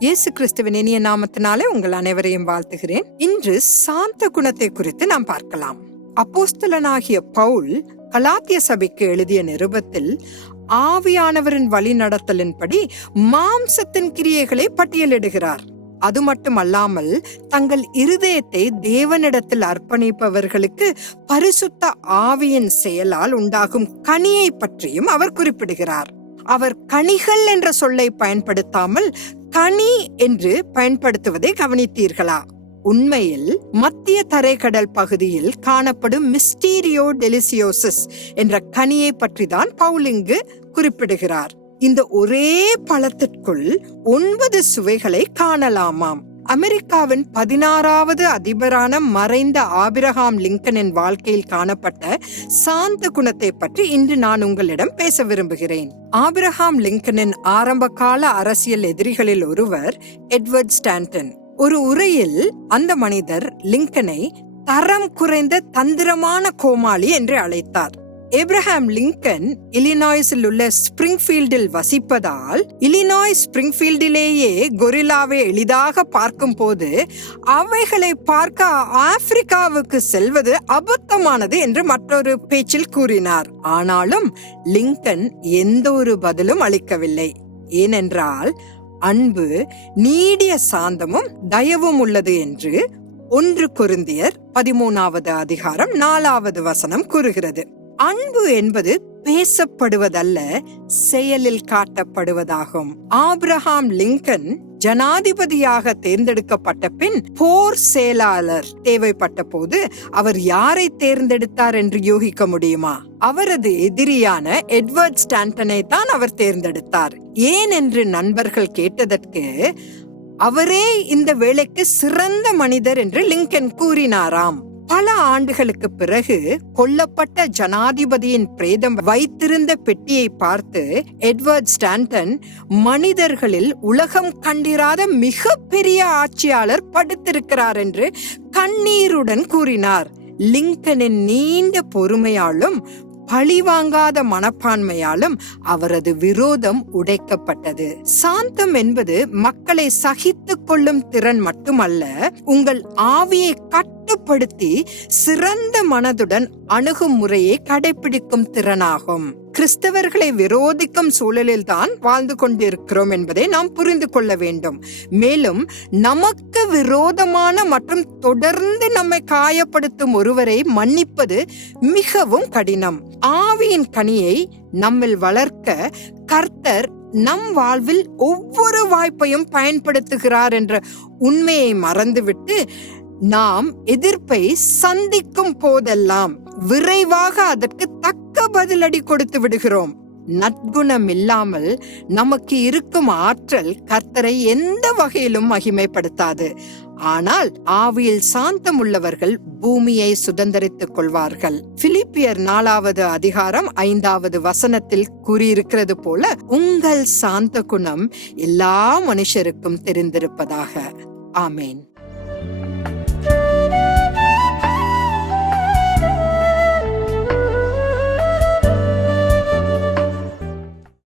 இயேசு கிறிஸ்துவின் இனிய நாமத்தினாலே உங்கள் அனைவரையும் வாழ்த்துகிறேன். இன்று சாந்த குணத்தை குறித்து நாம் பார்க்கலாம். அப்போஸ்தலனாகிய பவுல் கலாத்திய சபைக்கு எழுதிய நிருபத்தில் ஆவியானவரின் வழிநடத்தலின்படி மாம்சத்தின் கிரியைகளை பட்டியலிடுகிறார். அது மட்டுமல்லாமல் தங்கள் இருதயத்தை தேவனிடத்தில் அர்ப்பணிப்பவர்களுக்கு பரிசுத்த ஆவியின் செயலால் உண்டாகும் கனியை பற்றியும் அவர் குறிப்பிடுகிறார். அவர் கனிகள் என்ற சொல்லை பயன்படுத்தாமல் கனி என்று பயன்படுத்துவதை கவனித்தீர்களா? உண்மையில் மத்திய தரைக்கடல் பகுதியில் காணப்படும் மிஸ்டீரியோ டெலிசியோசிஸ் என்ற கனியை பற்றி தான் பவுலிங்கு குறிப்பிடுகிறார். இந்த ஒரே பழத்திற்குள் ஒன்பது சுவைகளை காணலாமாம். அமெரிக்காவின் பதினாறாவது அதிபரான மறைந்த ஆபிரகாம் லிங்கனின் வாழ்க்கையில் காணப்பட்ட சாந்த குணத்தை பற்றி இன்று நான் உங்களிடம் பேச விரும்புகிறேன். ஆபிரகாம் லிங்கனின் ஆரம்ப கால அரசியல் எதிரிகளில் ஒருவர் எட்வர்ட் ஸ்டாண்டன். ஒரு உரையில் அந்த மனிதர் லிங்கனை தரம் குறைந்த தந்திரமான கோமாளி என்று அழைத்தார். ஏப்ரஹாம் லிங்கன் இலினாய்ஸில் உள்ள ஸ்பிரிங்ஃபீல்டில் வசிப்பதால் இலினாய் ஸ்பிரிங்ஃபீல்டிலேயே கொரில்லாவை எளிதாக பார்க்கும் போது அவைகளை பார்க்க ஆப்பிரிக்காவுக்கு செல்வது அபத்தமானது என்று மற்றொரு பேச்சில் கூறினார். ஆனாலும் லிங்கன் எந்த ஒரு பதிலும் அளிக்கவில்லை. ஏனென்றால் அன்பு நீடிய சாந்தமும் தயவும் உள்ளது என்று ஒன்று குருந்தியர் பதிமூணாவது அதிகாரம் நாலாவது வசனம் கூறுகிறது. அன்பு என்பது பேசப்படுவதல்ல செயலில் காட்டப்படுவதாகும். ஆப்ரஹாம் லிங்கன் ஜனாதிபதியாக தேர்ந்தெடுக்கப்பட்ட பின் போர் செயலாளர் தேவைப்பட்ட போது அவர் யாரை தேர்ந்தெடுத்தார் என்று யூகிக்க முடியுமா? அவரது எதிரியான எட்வர்ட் ஸ்டாண்டனை தான் அவர் தேர்ந்தெடுத்தார். ஏன் என்று நண்பர்கள் கேட்டதற்கு அவரே இந்த வேலைக்கு சிறந்த மனிதர் என்று லிங்கன் கூறினாராம். பல ஆண்டுகளுக்கு பிறகு கொல்லப்பட்ட ஜனாதிபதியின் பிரேதம் வைத்திருந்த பெட்டியை பார்த்து எட்வர்ட் ஸ்டாண்டன் மனிதர்களில் உலகம் கண்டிராத மிக பெரிய ஆட்சியாளர் படுத்திருக்கிறார் என்று கண்ணீருடன் கூறினார். லிங்கனின் நீண்ட பொறுமையாலும் பழிவாங்காத மனப்பான்மையாலும் அவரது விரோதம் உடைக்கப்பட்டது. சாந்தம் என்பது மக்களை சகித்து கொள்ளும் திறன் மட்டுமல்ல உங்கள் ஆவியை கட்டுப்படுத்தி சிறந்த மனதுடன் அணுகும் முறையை கடைபிடிக்கும் திறனாகும். கிறிஸ்தவர்களை விரோதிக்கும் சூழலில் தான் வாழ்ந்து கொண்டிருக்கிறோம் என்பதை நாம் புரிந்து கொள்ள வேண்டும். மேலும் நமக்கு விரோதமான மற்றும் தொடர்ந்து நம்மை காயப்படுத்தும் ஒருவரை மன்னிப்பது மிகவும் கடினம். ஆவியின் கனியை நம்மில் வளர்க்க கர்த்தர் நம் வாழ்வில் ஒவ்வொரு வாய்ப்பையும் பயன்படுத்துகிறார் என்ற உண்மையை மறந்துவிட்டு நாம் எதிர்ப்பை சந்திக்கும் போதெல்லாம் விரைவாக அதற்கு தக்க பதிலடி கொடுத்து விடுகிறோம். நற்குணம் இல்லாமல் நமக்கு இருக்கும் ஆற்றல் கர்த்தரை எந்த வகையிலும் மகிமைப்படுத்தாது. ஆனால் ஆவியில் சாந்தம் உள்ளவர்கள் பூமியை சுதந்திரித்துக் கொள்வார்கள். பிலிப்பியர் நாலாவது அதிகாரம் ஐந்தாவது வசனத்தில் கூறியிருக்கிறது போல உங்கள் சாந்த குணம் எல்லா மனுஷருக்கும் தெரிந்திருப்பதாக. ஆமேன்.